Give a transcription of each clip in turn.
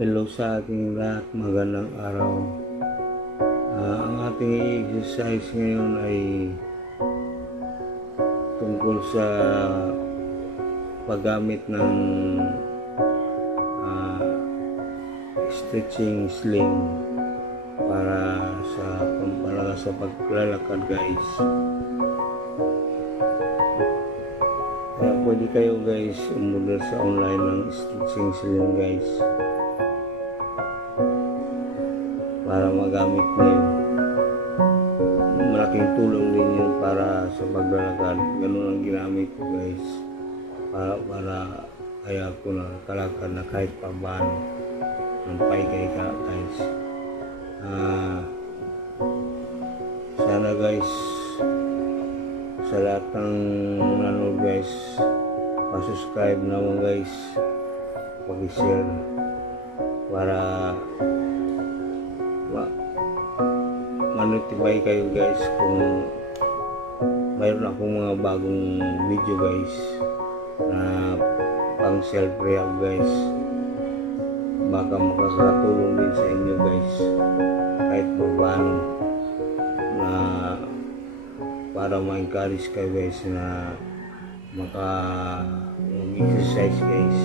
Hello sa ating lahat, magandang araw. Ang ating exercise ngayon ay tungkol sa paggamit ng stretching sling para sa pampalakas sa paglalakad, guys. Kaya pwede kayo, guys, umorder sa online ng stretching sling, guys, para magamit niyo. Malaking tulong din yun para sa paglalakad. Ganun ang ginamit ko, guys, para kaya ko nakalakad na kahit pa paano ng paikay ka, guys. Sana, guys, sa lahat ng nanonood, guys, pa-subscribe naman, guys, pag-share para ma-notify kayo, guys, kung mayroon akong mga bagong video, guys, na pang self-rehab, guys. Baka makakatulong din sa inyo, guys, kahit paano, na para ma-encourage kayo, guys, na mag-exercise, guys,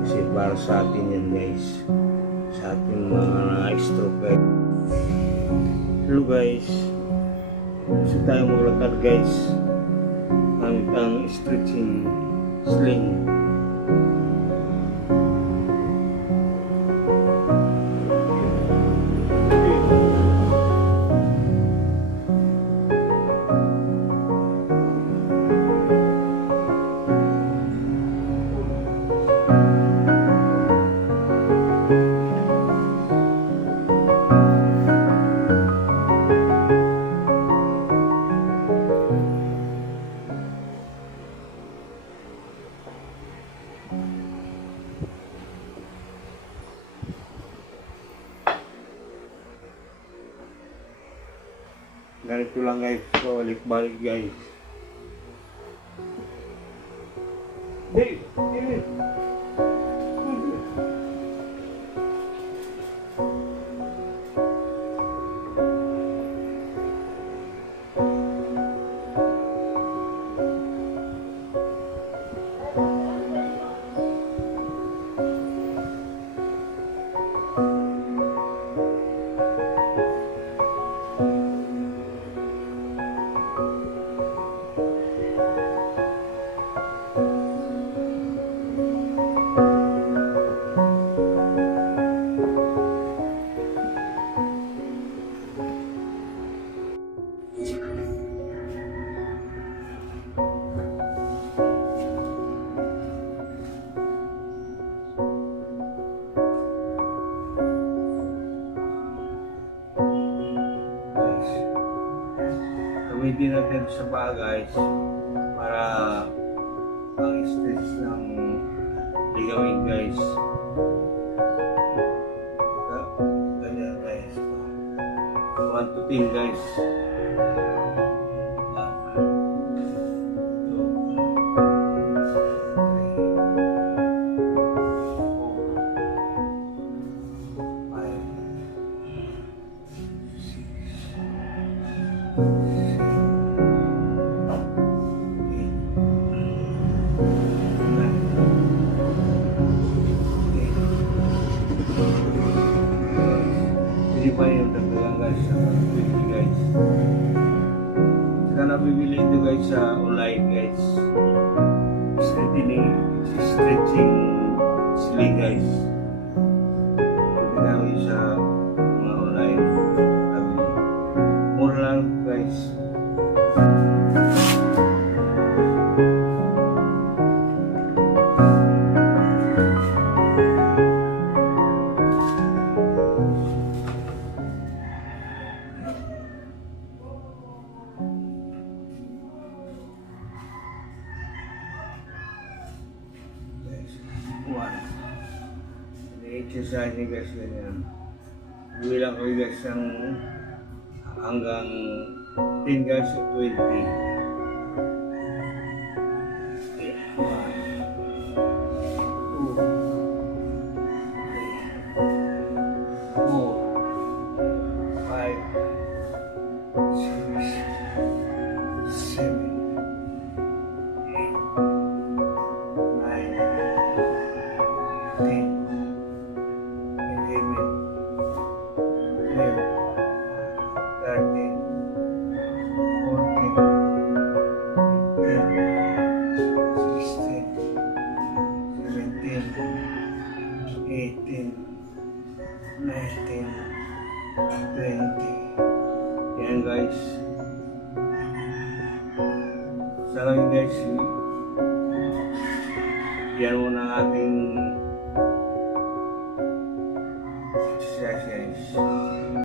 kasi para sa atin yan, guys, sa ating mga stroke, guys. Hello, guys, gusto tayo maglakad, guys, gamit ang stretching sling. Ganito lang, guys, balik-balik, guys. Gamitin natin sa paa, guys, para ang stretch ng ligament, guys. Ganyan, guys. 1 to 10, guys. Hindi pa yung dagdagan, guys, sa 20, guys. Saka nabibili ito, guys, sa online, guys. Stretching sling, guys. Pwede namin sa mga online nabili. Mura lang, guys. Exercise ni, guys, ganyan. Bilang kayo, guys, ng hanggang 10, guys, o 20. Okay. 1, 2, 3, 18, 19, 20. Yan guys. Sa ngayon guys, yan muna ang ating exercise guys.